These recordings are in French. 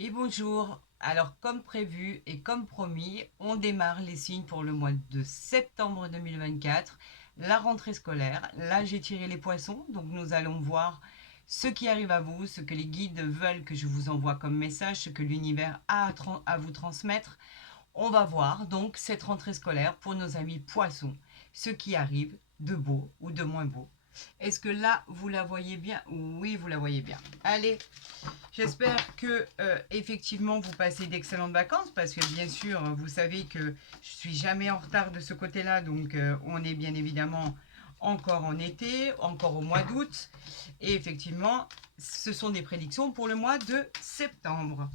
Et bonjour. Alors, comme prévu et comme promis, on démarre les signes pour le mois de septembre 2024, la rentrée scolaire. Là, j'ai tiré les poissons, donc nous allons voir ce qui arrive à vous, ce que les guides veulent que je vous envoie comme message, ce que l'univers a à vous transmettre. On va voir donc cette rentrée scolaire pour nos amis poissons, ce qui arrive de beau ou de moins beau. Est-ce que là, vous la voyez bien? Oui, vous la voyez bien. Allez, j'espère que effectivement vous passez d'excellentes vacances parce que bien sûr vous savez que je suis jamais en retard de ce côté-là, donc on est bien évidemment encore en été, encore au mois d'août, et effectivement ce sont des prédictions pour le mois de septembre.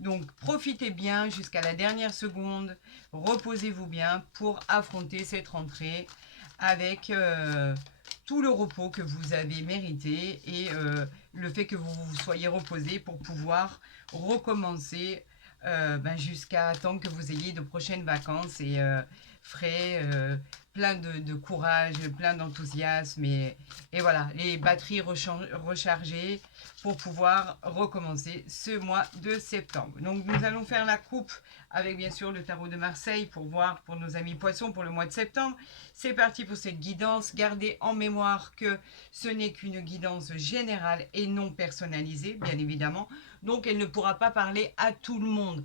Donc profitez bien jusqu'à la dernière seconde, reposez-vous bien pour affronter cette rentrée avec tout le repos que vous avez mérité et le fait que vous vous soyez reposé pour pouvoir recommencer jusqu'à temps que vous ayez de prochaines vacances et frais, plein de courage, plein d'enthousiasme et voilà, les batteries rechargées pour pouvoir recommencer ce mois de septembre. Donc nous allons faire la coupe avec bien sûr le tarot de Marseille pour voir pour nos amis poissons pour le mois de septembre. C'est parti pour cette guidance. Gardez en mémoire que ce n'est qu'une guidance générale et non personnalisée, bien évidemment. Donc elle ne pourra pas parler à tout le monde.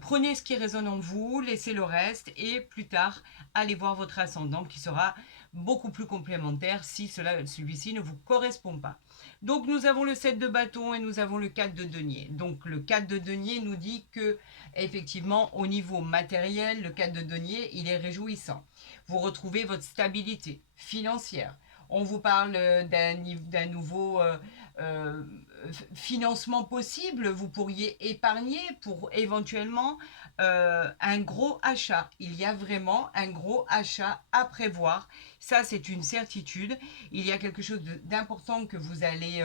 Prenez ce qui résonne en vous, laissez le reste et plus tard, allez voir votre ascendant qui sera beaucoup plus complémentaire si celui-ci ne vous correspond pas. Donc nous avons le 7 de bâton et nous avons le 4 de denier. Donc le 4 de denier nous dit que effectivement au niveau matériel, le 4 de denier, il est réjouissant. Vous retrouvez votre stabilité financière. On vous parle d'un nouveau euh, financement possible. Vous pourriez épargner pour éventuellement un gros achat. Il y a vraiment un gros achat à prévoir. Ça, c'est une certitude. Il y a quelque chose d'important que vous allez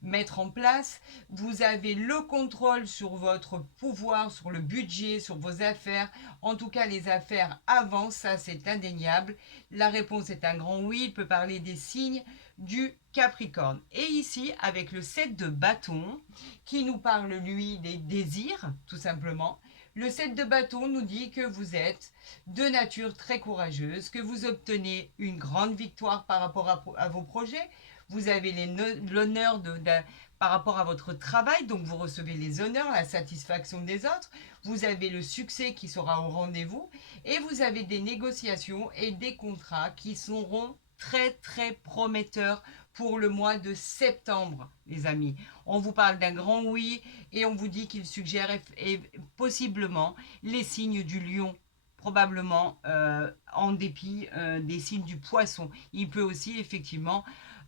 mettre en place. Vous avez le contrôle sur votre pouvoir, sur le budget, sur vos affaires. En tout cas, les affaires avancent, ça c'est indéniable. La réponse est un grand oui. Il peut parler des signes du Capricorne. Et ici, avec le 7 de bâton, qui nous parle, lui, des désirs, tout simplement, le 7 de bâton nous dit que vous êtes de nature très courageuse, que vous obtenez une grande victoire par rapport à vos projets. Vous avez l'honneur par rapport à votre travail, donc vous recevez les honneurs, la satisfaction des autres. Vous avez le succès qui sera au rendez-vous et vous avez des négociations et des contrats qui seront très très prometteur pour le mois de septembre, les amis. On vous parle d'un grand oui et on vous dit qu'il suggère possiblement les signes du lion probablement en dépit des signes du poisson. Il peut aussi effectivement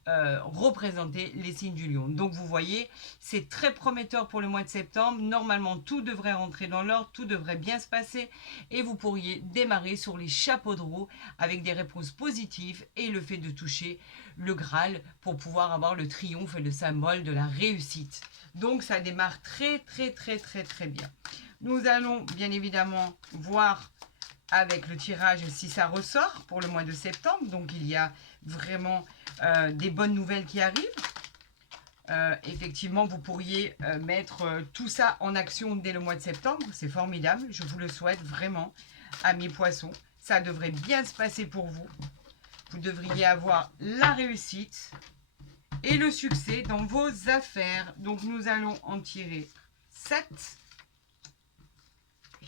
représenter les signes du lion. Donc vous voyez, c'est très prometteur pour le mois de septembre. Normalement, tout devrait rentrer dans l'ordre, tout devrait bien se passer et vous pourriez démarrer sur les chapeaux de roue avec des réponses positives et le fait de toucher le Graal pour pouvoir avoir le triomphe et le symbole de la réussite. Donc ça démarre très très très très très bien. Nous allons bien évidemment voir avec le tirage si ça ressort pour le mois de septembre. Donc il y a vraiment des bonnes nouvelles qui arrivent. Effectivement, vous pourriez mettre tout ça en action dès le mois de septembre. C'est formidable. Je vous le souhaite vraiment, amis poissons. Ça devrait bien se passer pour vous. Vous devriez avoir la réussite et le succès dans vos affaires. Donc nous allons en tirer 7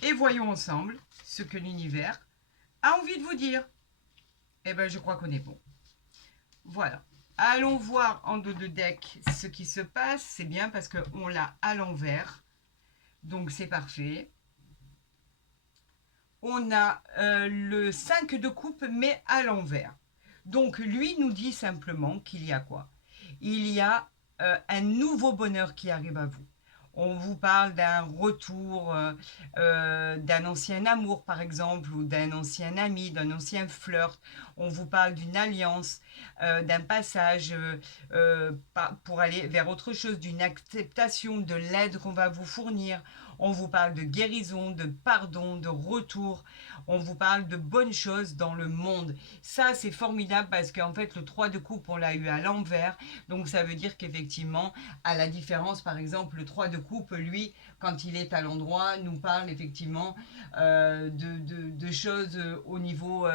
et voyons ensemble ce que l'univers a envie de vous dire. Eh bien, je crois qu'on est bon. Voilà. Allons voir en dos de deck ce qui se passe. C'est bien parce qu'on l'a à l'envers. Donc, c'est parfait. On a le 5 de coupe, mais à l'envers. Donc, lui nous dit simplement qu'il y a quoi? Il y a un nouveau bonheur qui arrive à vous. On vous parle d'un retour d'un ancien amour, par exemple, ou d'un ancien ami, d'un ancien flirt. On vous parle d'une alliance, d'un passage pour aller vers autre chose, d'une acceptation de l'aide qu'on va vous fournir. On vous parle de guérison, de pardon, de retour. On vous parle de bonnes choses dans le monde. Ça, c'est formidable parce qu'en fait, le 3 de coupe, on l'a eu à l'envers. Donc, ça veut dire qu'effectivement, à la différence, par exemple, le 3 de coupe, lui, quand il est à l'endroit, nous parle effectivement de choses au niveau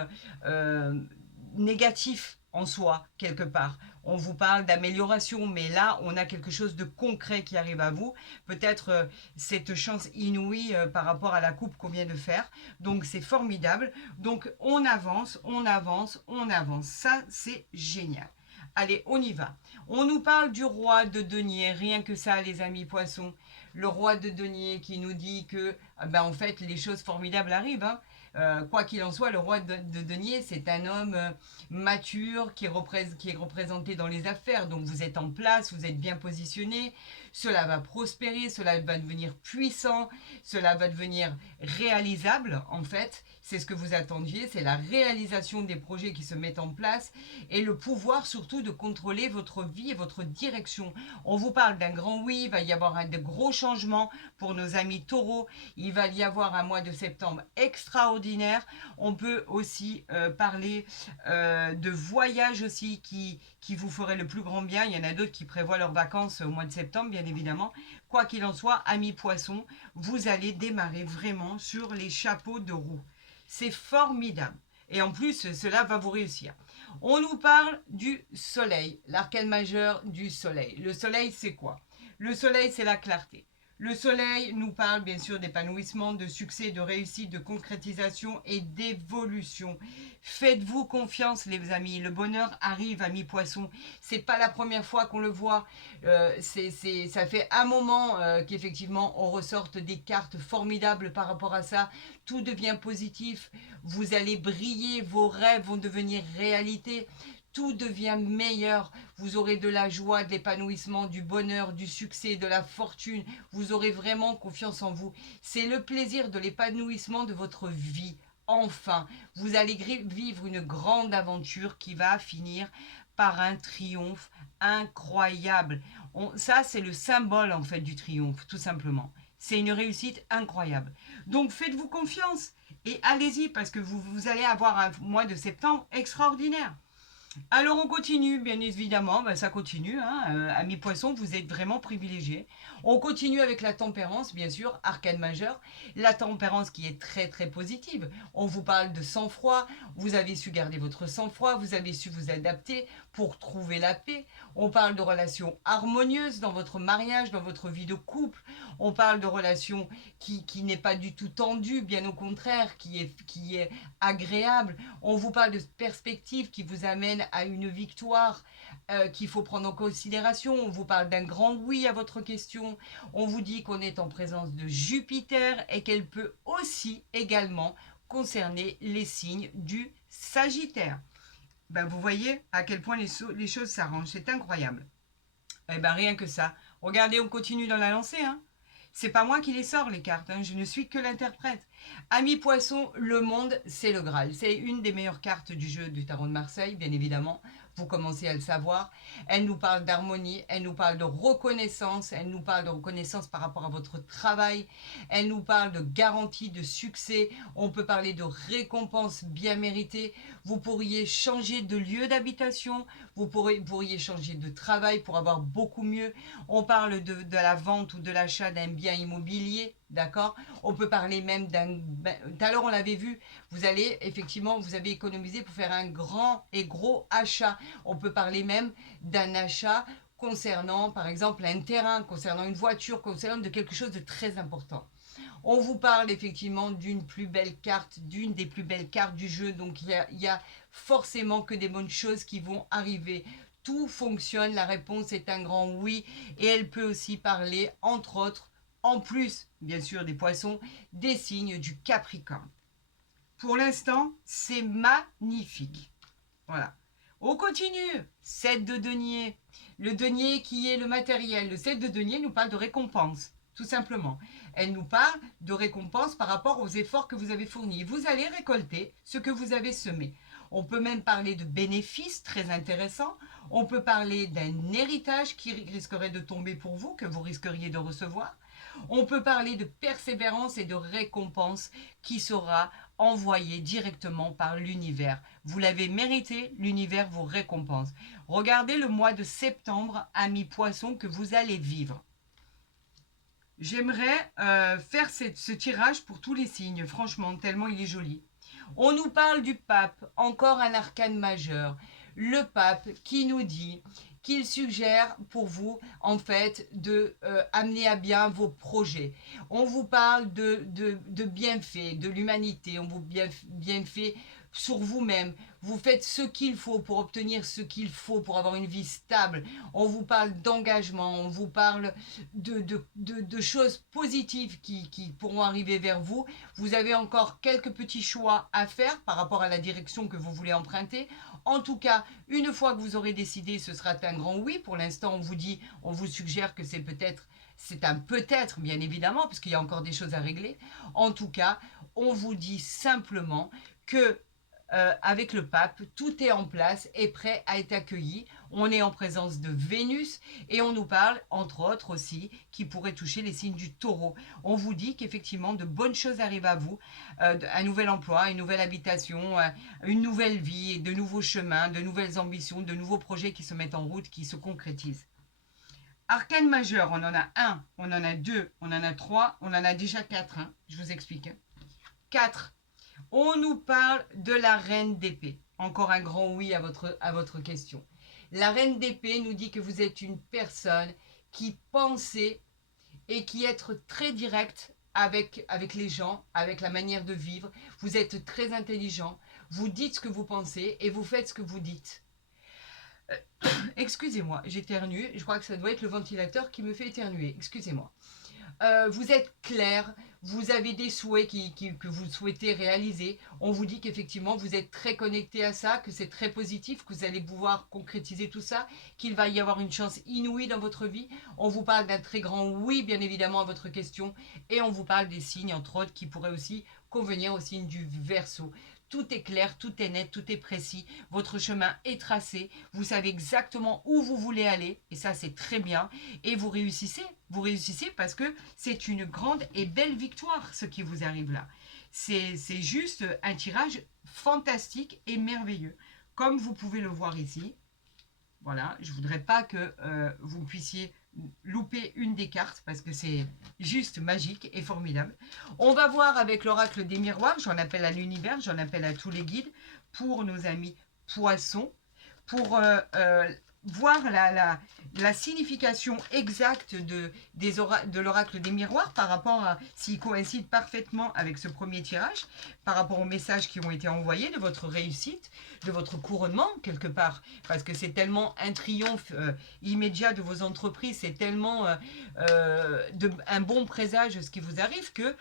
négatif en soi, quelque part. On vous parle d'amélioration, mais là, on a quelque chose de concret qui arrive à vous. Peut-être cette chance inouïe par rapport à la coupe qu'on vient de faire. Donc, c'est formidable. Donc, on avance, on avance, on avance. Ça, c'est génial. Allez, on y va. On nous parle du roi de denier, rien que ça, les amis poissons. Le roi de denier qui nous dit que, ben, en fait, les choses formidables arrivent. Hein. Quoi qu'il en soit, le roi de denier, c'est un homme mature qui est représenté dans les affaires. Donc vous êtes en place, vous êtes bien positionné, cela va prospérer, cela va devenir puissant, cela va devenir réalisable en fait. C'est ce que vous attendiez, c'est la réalisation des projets qui se mettent en place et le pouvoir surtout de contrôler votre vie et votre direction. On vous parle d'un grand oui, il va y avoir de gros changements pour nos amis taureaux, il va y avoir un mois de septembre extraordinaire. On peut aussi parler de voyages aussi qui vous feraient le plus grand bien. Il y en a d'autres qui prévoient leurs vacances au mois de septembre, bien évidemment. Quoi qu'il en soit, amis poissons, vous allez démarrer vraiment sur les chapeaux de roue. C'est formidable. Et en plus, cela va vous réussir. On nous parle du soleil, l'arcane majeur du soleil. Le soleil, c'est quoi? Le soleil, c'est la clarté. Le soleil nous parle bien sûr d'épanouissement, de succès, de réussite, de concrétisation et d'évolution. Faites-vous confiance les amis, le bonheur arrive amis poissons. C'est pas la première fois qu'on le voit. Ça fait un moment qu'effectivement on ressorte des cartes formidables par rapport à ça. Tout devient positif. Vous allez briller, vos rêves vont devenir réalité. Tout devient meilleur. Vous aurez de la joie, de l'épanouissement, du bonheur, du succès, de la fortune. Vous aurez vraiment confiance en vous. C'est le plaisir de l'épanouissement de votre vie. Enfin, vous allez vivre une grande aventure qui va finir par un triomphe incroyable. Ça, c'est le symbole en fait du triomphe, tout simplement. C'est une réussite incroyable. Donc, faites-vous confiance et allez-y parce que vous allez avoir un mois de septembre extraordinaire. Alors on continue, bien évidemment, ben, ça continue, hein. Amis poissons, vous êtes vraiment privilégiés. On continue avec la tempérance, bien sûr, arcane majeur. La tempérance qui est très très positive. On vous parle de sang-froid, vous avez su garder votre sang-froid, vous avez su vous adapter pour trouver la paix. On parle de relations harmonieuses dans votre mariage, dans votre vie de couple. On parle de relations qui n'est pas du tout tendue, bien au contraire, qui est agréable. On vous parle de perspectives qui vous amènent à une victoire qu'il faut prendre en considération. On vous parle d'un grand oui à votre question. On vous dit qu'on est en présence de Jupiter et qu'elle peut aussi également concerner les signes du Sagittaire. Ben, vous voyez à quel point les choses s'arrangent. C'est incroyable. Eh ben, rien que ça. Regardez, on continue dans la lancée. Hein. C'est pas moi qui les sors les cartes, hein. Je ne suis que l'interprète. Ami poisson, le monde, c'est le Graal. C'est une des meilleures cartes du jeu du tarot de Marseille, bien évidemment. Vous commencez à le savoir. Elle nous parle d'harmonie, elle nous parle de reconnaissance, elle nous parle de reconnaissance par rapport à votre travail, elle nous parle de garantie de succès, on peut parler de récompense bien méritée. Vous pourriez changer de lieu d'habitation, vous pourriez changer de travail pour avoir beaucoup mieux. On parle de la vente ou de l'achat d'un bien immobilier, d'accord? On peut parler même d'un... Tout à l'heure, on l'avait vu, vous allez, effectivement, vous avez économisé pour faire un grand et gros achat. On peut parler même d'un achat concernant, par exemple, un terrain, concernant une voiture, concernant de quelque chose de très important. On vous parle effectivement d'une plus belle carte, d'une des plus belles cartes du jeu. Donc, il y a forcément que des bonnes choses qui vont arriver. Tout fonctionne, la réponse est un grand oui. Et elle peut aussi parler, entre autres, en plus, bien sûr, des poissons, des signes du Capricorne. Pour l'instant, c'est magnifique. Voilà. On continue. 7 de denier. Le denier qui est le matériel. Le 7 de denier nous parle de récompense, tout simplement. Elle nous parle de récompense par rapport aux efforts que vous avez fournis. Vous allez récolter ce que vous avez semé. On peut même parler de bénéfices très intéressants. On peut parler d'un héritage qui risquerait de tomber pour vous, que vous risqueriez de recevoir. On peut parler de persévérance et de récompense qui sera envoyée directement par l'univers. Vous l'avez mérité, l'univers vous récompense. Regardez le mois de septembre, amis poissons, que vous allez vivre. J'aimerais faire ce tirage pour tous les signes, franchement, tellement il est joli. On nous parle du pape, encore un arcane majeur. Le pape qui nous dit qu'il suggère pour vous, en fait, de amener à bien vos projets. On vous parle de bienfaits, de l'humanité, on vous bienfaits sur vous-même. Vous faites ce qu'il faut pour obtenir ce qu'il faut pour avoir une vie stable. On vous parle d'engagement, on vous parle de choses positives qui pourront arriver vers vous. Vous avez encore quelques petits choix à faire par rapport à la direction que vous voulez emprunter. En tout cas, une fois que vous aurez décidé, ce sera un grand oui. Pour l'instant, on vous dit, on vous suggère que c'est un peut-être, bien évidemment, parce qu'il y a encore des choses à régler. En tout cas, on vous dit simplement que avec le pape, tout est en place et prêt à être accueilli. On est en présence de Vénus et on nous parle, entre autres aussi, qui pourrait toucher les signes du taureau. On vous dit qu'effectivement, de bonnes choses arrivent à vous, un nouvel emploi, une nouvelle habitation, une nouvelle vie, de nouveaux chemins, de nouvelles ambitions, de nouveaux projets qui se mettent en route, qui se concrétisent. Arcane majeur, on en a un, on en a deux, on en a trois, on en a déjà quatre. Hein. Je vous explique. 4. On nous parle de la reine d'épée. Encore un grand oui à votre question. La reine d'épée nous dit que vous êtes une personne qui pensez et qui est très directe avec les gens, avec la manière de vivre. Vous êtes très intelligent. Vous dites ce que vous pensez et vous faites ce que vous dites. Excusez-moi, j'éternue. Je crois que ça doit être le ventilateur qui me fait éternuer. Excusez-moi. Vous êtes clair, vous avez des souhaits que vous souhaitez réaliser. On vous dit qu'effectivement, vous êtes très connecté à ça, que c'est très positif, que vous allez pouvoir concrétiser tout ça, qu'il va y avoir une chance inouïe dans votre vie. On vous parle d'un très grand oui, bien évidemment, à votre question. Et on vous parle des signes, entre autres, qui pourraient aussi convenir au signe du Verseau. Tout est clair, tout est net, tout est précis. Votre chemin est tracé. Vous savez exactement où vous voulez aller. Et ça, c'est très bien. Et vous réussissez. Vous réussissez parce que c'est une grande et belle victoire, ce qui vous arrive là. C'est juste un tirage fantastique et merveilleux. Comme vous pouvez le voir ici. Voilà, je ne voudrais pas que vous puissiez louper une des cartes parce que c'est juste magique et formidable. On va voir avec l'oracle des miroirs, j'en appelle à l'univers, j'en appelle à tous les guides pour nos amis poissons, pour voir la signification exacte de l'oracle des miroirs par rapport à s'il coïncide parfaitement avec ce premier tirage, par rapport aux messages qui ont été envoyés de votre réussite, de votre couronnement quelque part, parce que c'est tellement un triomphe immédiat de vos entreprises, c'est tellement un bon présage ce qui vous arrive que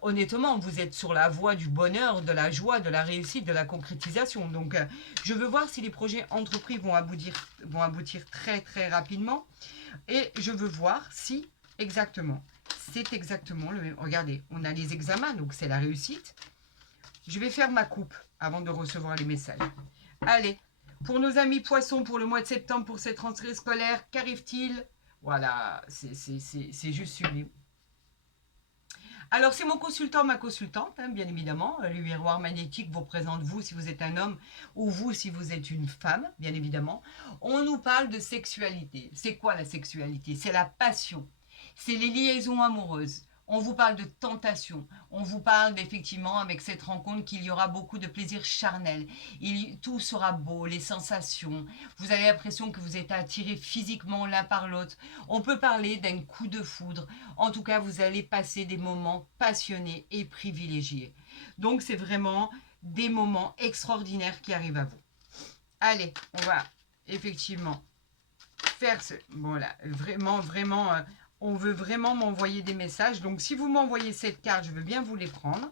honnêtement, vous êtes sur la voie du bonheur, de la joie, de la réussite, de la concrétisation. Donc, je veux voir si les projets entrepris vont aboutir très, très rapidement. Et je veux voir si, exactement, c'est exactement le même. Regardez, on a les examens, donc c'est la réussite. Je vais faire ma coupe avant de recevoir les messages. Allez, pour nos amis poissons, pour le mois de septembre, pour cette rentrée scolaire, qu'arrive-t-il? Voilà, c'est juste sublime. Alors, c'est mon consultant, ma consultante, hein, bien évidemment. Le miroir magnétique vous représente vous si vous êtes un homme ou vous si vous êtes une femme, bien évidemment. On nous parle de sexualité. C'est quoi la sexualité? C'est la passion. C'est les liaisons amoureuses. On vous parle de tentation. On vous parle effectivement avec cette rencontre qu'il y aura beaucoup de plaisir charnel. Tout sera beau, les sensations. Vous avez l'impression que vous êtes attirés physiquement l'un par l'autre. On peut parler d'un coup de foudre. En tout cas, vous allez passer des moments passionnés et privilégiés. Donc, c'est vraiment des moments extraordinaires qui arrivent à vous. Allez, on va effectivement faire ce... Bon là, vraiment, vraiment... on veut vraiment m'envoyer des messages. Donc, si vous m'envoyez cette carte, je veux bien vous les prendre.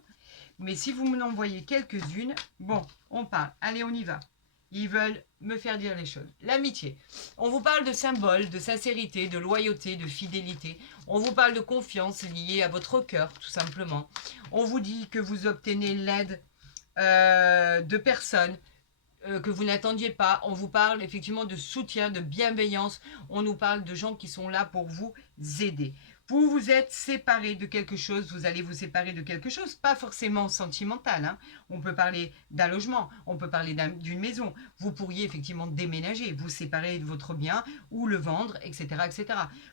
Mais si vous m'en envoyez quelques-unes, bon, on parle. Allez, on y va. Ils veulent me faire dire les choses. L'amitié. On vous parle de symboles, de sincérité, de loyauté, de fidélité. On vous parle de confiance liée à votre cœur, tout simplement. On vous dit que vous obtenez l'aide de personnes que vous n'attendiez pas. On vous parle effectivement de soutien, de bienveillance. On nous parle de gens qui sont là pour vous aider. Vous vous êtes séparé de quelque chose, vous allez vous séparer de quelque chose, pas forcément sentimental, hein. On peut parler d'un logement, on peut parler d'une maison. Vous pourriez effectivement déménager, vous séparer de votre bien ou le vendre, etc., etc.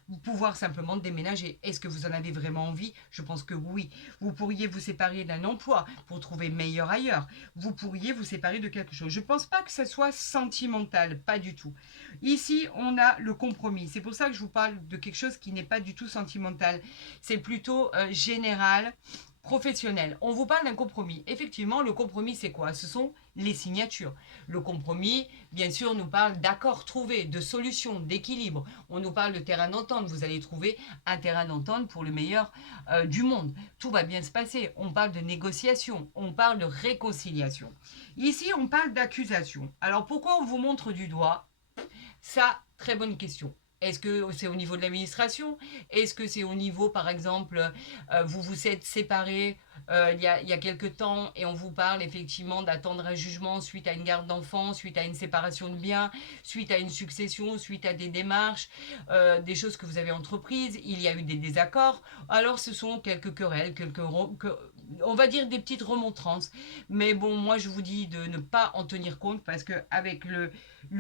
Vous pouvoir simplement déménager. Est-ce que vous en avez vraiment envie? Je pense que oui. Vous pourriez vous séparer d'un emploi pour trouver meilleur ailleurs. Vous pourriez vous séparer de quelque chose. Je ne pense pas que ce soit sentimental, pas du tout. Ici, on a le compromis. C'est pour ça que je vous parle de quelque chose qui n'est pas du tout sentimental. C'est plutôt général, professionnel. On vous parle d'un compromis. Effectivement, le compromis, c'est quoi? Ce sont les signatures. Le compromis, bien sûr, nous parle d'accords trouvés, de solutions, d'équilibre. On nous parle de terrain d'entente. Vous allez trouver un terrain d'entente pour le meilleur du monde. Tout va bien se passer. On parle de négociation. On parle de réconciliation. Ici, on parle d'accusation. Alors, pourquoi on vous montre du doigt? Ça, très bonne question. Est-ce que c'est au niveau de l'administration? Est-ce que c'est au niveau, par exemple, vous vous êtes séparés il y a quelque temps et on vous parle effectivement d'attendre un jugement suite à une garde d'enfants, suite à une séparation de biens, suite à une succession, suite à des démarches, des choses que vous avez entreprises, il y a eu des désaccords. Alors ce sont quelques querelles, on va dire des petites remontrances. Mais bon, moi je vous dis de ne pas en tenir compte parce que avec le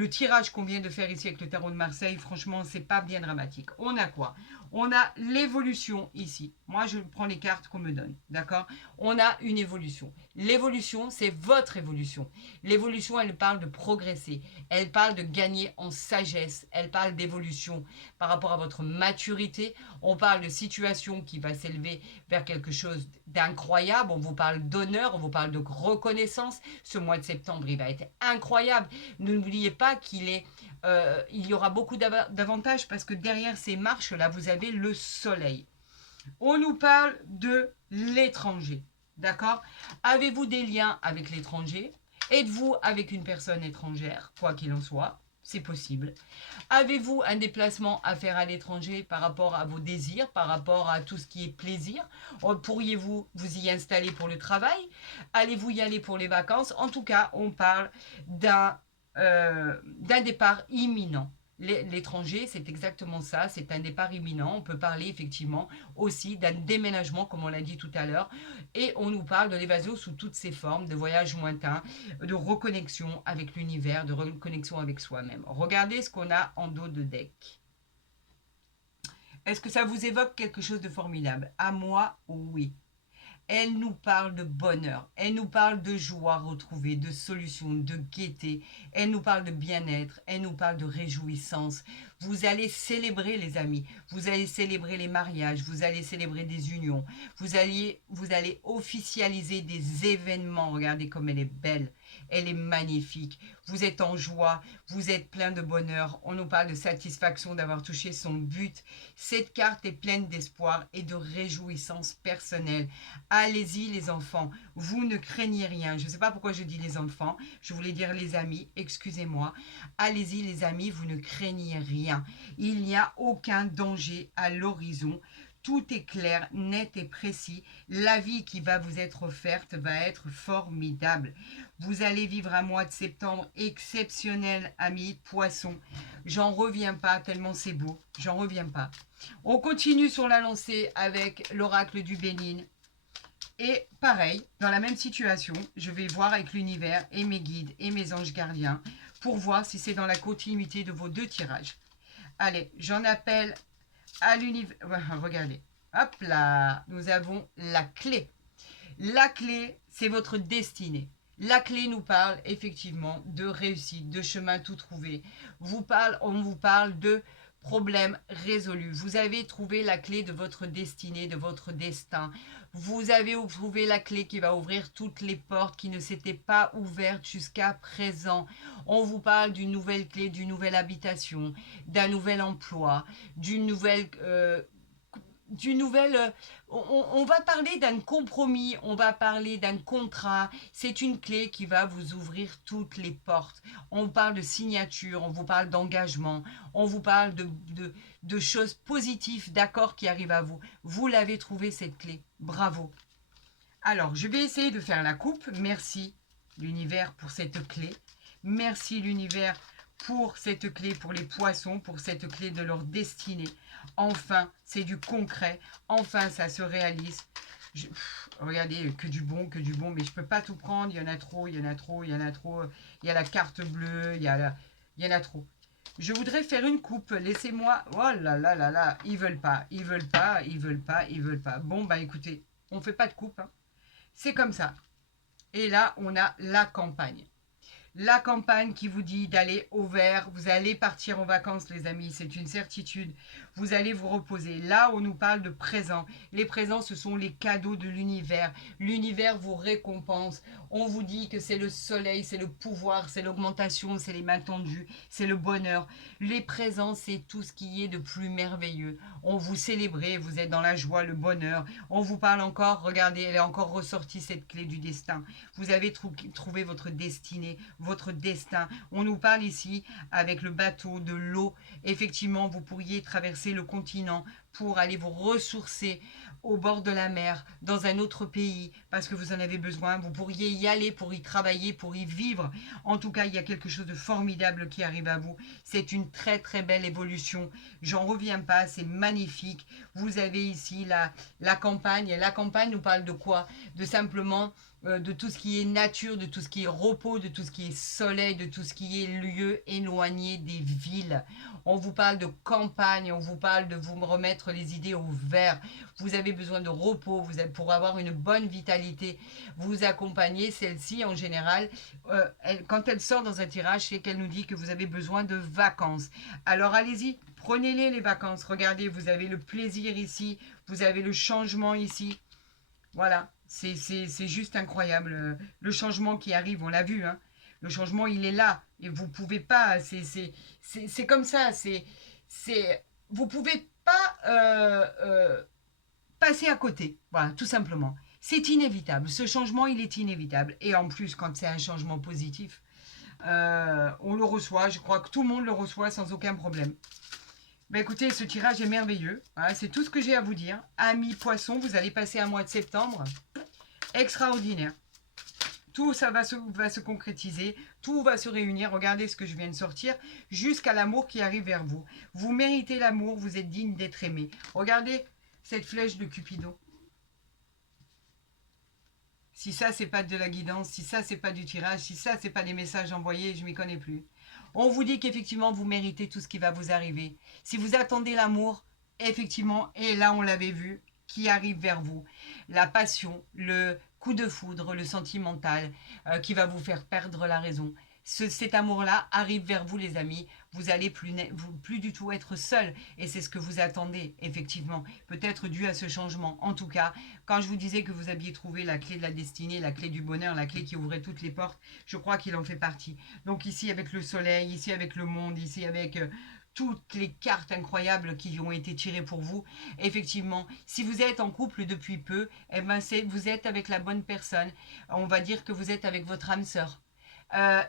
tirage qu'on vient de faire ici avec le tarot de Marseille, franchement, c'est pas bien dramatique. On a quoi? On a l'évolution ici. Moi, je prends les cartes qu'on me donne, d'accord? On a une évolution. L'évolution, c'est votre évolution. L'évolution, elle parle de progresser. Elle parle de gagner en sagesse. Elle parle d'évolution par rapport à votre maturité. On parle de situation qui va s'élever vers quelque chose d'incroyable. On vous parle d'honneur, on vous parle de reconnaissance. Ce mois de septembre, il va être incroyable. N'oubliez pas il y aura beaucoup d'avantages parce que derrière ces marches-là, vous avez le soleil. On nous parle de l'étranger, d'accord? Avez-vous des liens avec l'étranger? Êtes-vous avec une personne étrangère, quoi qu'il en soit? C'est possible. Avez-vous un déplacement à faire à l'étranger par rapport à vos désirs, par rapport à tout ce qui est plaisir? Pourriez-vous vous y installer pour le travail? Allez-vous y aller pour les vacances? En tout cas, on parle d'un départ imminent. L'étranger, c'est exactement ça, c'est un départ imminent. On peut parler effectivement aussi d'un déménagement, comme on l'a dit tout à l'heure, et on nous parle de l'évasion sous toutes ses formes, de voyage lointain, de reconnexion avec l'univers, de reconnexion avec soi-même. Regardez ce qu'on a en dos de deck. Est-ce que ça vous évoque quelque chose de formidable? À moi, oui. Elle nous parle de bonheur, elle nous parle de joie retrouvée, de solutions, de gaieté, elle nous parle de bien-être, elle nous parle de réjouissance. Vous allez célébrer les amis, vous allez célébrer les mariages, vous allez célébrer des unions, vous allez officialiser des événements. Regardez comme elle est belle, elle est magnifique. Vous êtes en joie, vous êtes plein de bonheur. On nous parle de satisfaction d'avoir touché son but. Cette carte est pleine d'espoir et de réjouissance personnelle. Allez-y les enfants, vous ne craignez rien. Je ne sais pas pourquoi je dis les enfants, je voulais dire les amis, excusez-moi. Allez-y les amis, vous ne craignez rien. Il n'y a aucun danger à l'horizon. Tout est clair, net et précis. La vie qui va vous être offerte va être formidable. Vous allez vivre un mois de septembre exceptionnel, amis poissons. J'en reviens pas tellement c'est beau. J'en reviens pas. On continue sur la lancée avec l'oracle du Bénin. Et pareil, dans la même situation, je vais voir avec l'univers et mes guides et mes anges gardiens pour voir si c'est dans la continuité de vos deux tirages. Allez, j'en appelle à l'univers. Regardez, hop là, nous avons la clé. La clé, c'est votre destinée. La clé nous parle effectivement de réussite, de chemin tout trouvé. On vous parle de problème résolu. Vous avez trouvé la clé de votre destinée, de votre destin. Vous avez trouvé la clé qui va ouvrir toutes les portes qui ne s'étaient pas ouvertes jusqu'à présent. On vous parle d'une nouvelle clé, d'une nouvelle habitation, d'un nouvel emploi, d'une nouvelle... on va parler d'un compromis, on va parler d'un contrat. C'est une clé qui va vous ouvrir toutes les portes. On parle de signature, on vous parle d'engagement, on vous parle de choses positives, d'accords qui arrivent à vous. Vous l'avez trouvé cette clé. Bravo. Alors, je vais essayer de faire la coupe. Merci l'univers pour cette clé. Merci l'univers pour cette clé, pour les poissons, pour cette clé de leur destinée. Enfin, c'est du concret. Enfin, ça se réalise. Regardez, que du bon, mais je peux pas tout prendre. Il y en a trop, il y en a trop, il y en a trop. Il y a la carte bleue, il y en a trop. Je voudrais faire une coupe. Laissez-moi. Oh là là là là. Ils veulent pas, ils veulent pas, ils veulent pas, ils veulent pas. Bon, bah écoutez, on fait pas de coupe, hein. C'est comme ça. Et là, on a la campagne. La campagne qui vous dit d'aller au vert, vous allez partir en vacances les amis, c'est une certitude. Vous allez vous reposer. Là, on nous parle de présents. Les présents, ce sont les cadeaux de l'univers. L'univers vous récompense. On vous dit que c'est le soleil, c'est le pouvoir, c'est l'augmentation, c'est les mains tendues, c'est le bonheur. Les présents, c'est tout ce qui est de plus merveilleux. On vous célèbre, vous êtes dans la joie, le bonheur. On vous parle encore, regardez, elle est encore ressortie cette clé du destin. Vous avez trouvé votre destinée, votre destin. On nous parle ici avec le bateau, de l'eau. Effectivement, vous pourriez traverser le continent pour aller vous ressourcer au bord de la mer, dans un autre pays, parce que vous en avez besoin. Vous pourriez y aller pour y travailler, pour y vivre. En tout cas, il y a quelque chose de formidable qui arrive à vous. C'est une très très belle évolution. J'en reviens pas, c'est magnifique. Vous avez ici la campagne. La campagne nous parle de quoi? De simplement de tout ce qui est nature, de tout ce qui est repos, de tout ce qui est soleil, de tout ce qui est lieu éloigné des villes. On vous parle de campagne, on vous parle de vous remettre les idées au vert. Vous avez besoin de repos, pour avoir une bonne vitalité. Vous accompagnez celle-ci en général. Quand elle sort dans un tirage, c'est qu'elle nous dit que vous avez besoin de vacances. Alors allez-y, prenez-les les vacances. Regardez, vous avez le plaisir ici, vous avez le changement ici. Voilà, c'est juste incroyable. Le changement qui arrive, on l'a vu, hein. Le changement, il est là. Et vous pouvez pas. C'est comme ça. Vous pouvez pas passer à côté. Voilà, tout simplement. C'est inévitable. Ce changement, il est inévitable. Et en plus, quand c'est un changement positif, on le reçoit. Je crois que tout le monde le reçoit sans aucun problème. Ben écoutez, ce tirage est merveilleux. Voilà, c'est tout ce que j'ai à vous dire. Amis poissons, vous allez passer un mois de septembre extraordinaire. Tout ça va se concrétiser, tout va se réunir. Regardez ce que je viens de sortir, jusqu'à l'amour qui arrive vers vous. Vous méritez l'amour, vous êtes digne d'être aimé. Regardez cette flèche de Cupidon. Si ça, c'est pas de la guidance, si ça, c'est pas du tirage, si ça, c'est pas des messages envoyés, je m'y connais plus. On vous dit qu'effectivement, vous méritez tout ce qui va vous arriver. Si vous attendez l'amour, effectivement, et là, on l'avait vu, qui arrive vers vous. La passion, le coup de foudre, le sentimental, qui va vous faire perdre la raison. Cet amour-là arrive vers vous, les amis. Vous allez plus du tout être seul. Et c'est ce que vous attendez, effectivement. Peut-être dû à ce changement. En tout cas, quand je vous disais que vous aviez trouvé la clé de la destinée, la clé du bonheur, la clé qui ouvrait toutes les portes, je crois qu'il en fait partie. Donc ici avec le soleil, ici avec le monde, ici avec toutes les cartes incroyables qui ont été tirées pour vous. Effectivement, si vous êtes en couple depuis peu, eh ben vous êtes avec la bonne personne. On va dire que vous êtes avec votre âme sœur.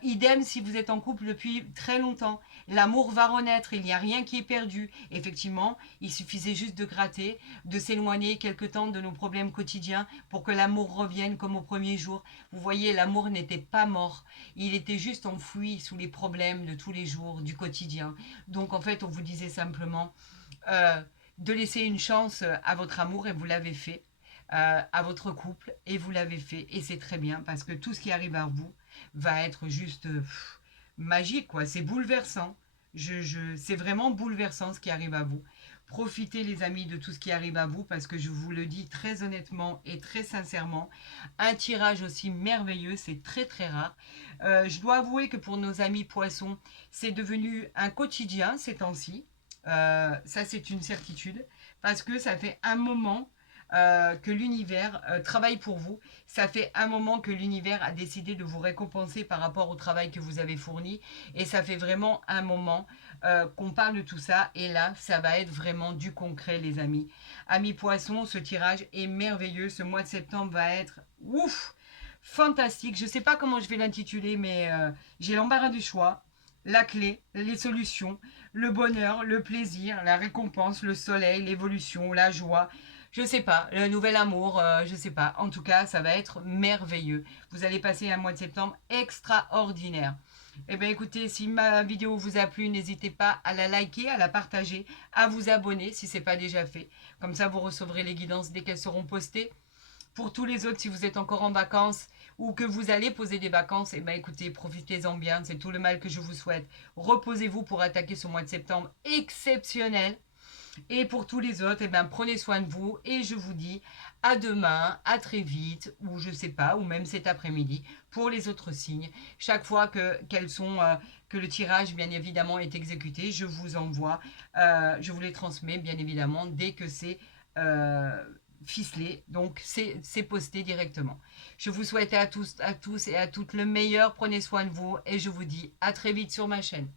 Idem si vous êtes en couple depuis très longtemps. L'amour va renaître, il n'y a rien qui est perdu. Effectivement, il suffisait juste de gratter, de s'éloigner quelque temps de nos problèmes quotidiens pour que l'amour revienne comme au premier jour. Vous voyez, l'amour n'était pas mort. Il était juste enfoui sous les problèmes de tous les jours, du quotidien. Donc en fait, on vous disait simplement de laisser une chance à votre amour et vous l'avez fait. À votre couple et vous l'avez fait. Et c'est très bien parce que tout ce qui arrive à vous, va être juste magique, quoi. C'est bouleversant. C'est vraiment bouleversant ce qui arrive à vous. Profitez, les amis, de tout ce qui arrive à vous parce que je vous le dis très honnêtement et très sincèrement, un tirage aussi merveilleux, c'est très très rare. Je dois avouer que pour nos amis poissons, c'est devenu un quotidien ces temps-ci. Ça, c'est une certitude parce que ça fait un moment que l'univers travaille pour vous. Ça fait un moment que l'univers a décidé de vous récompenser par rapport au travail que vous avez fourni. Et ça fait vraiment un moment qu'on parle de tout ça. Et là, ça va être vraiment du concret, les amis. Amis poissons, ce tirage est merveilleux. Ce mois de septembre va être ouf, fantastique. Je ne sais pas comment je vais l'intituler, mais j'ai l'embarras du choix. La clé, les solutions, le bonheur, le plaisir, la récompense, le soleil, l'évolution, la joie. Je sais pas, le nouvel amour, je sais pas. En tout cas, ça va être merveilleux. Vous allez passer un mois de septembre extraordinaire. Eh bien écoutez, si ma vidéo vous a plu, n'hésitez pas à la liker, à la partager, à vous abonner si ce n'est pas déjà fait. Comme ça, vous recevrez les guidances dès qu'elles seront postées. Pour tous les autres, si vous êtes encore en vacances ou que vous allez poser des vacances, eh ben écoutez, profitez-en bien, c'est tout le mal que je vous souhaite. Reposez-vous pour attaquer ce mois de septembre exceptionnel. Et pour tous les autres, eh ben, prenez soin de vous et je vous dis à demain, à très vite, ou je sais pas, ou même cet après-midi pour les autres signes. Chaque fois que le tirage, bien évidemment, est exécuté, je vous envoie, je vous les transmets, bien évidemment, dès que c'est euh, ficelé, donc c'est posté directement. Je vous souhaite à tous et à toutes le meilleur, prenez soin de vous et je vous dis à très vite sur ma chaîne.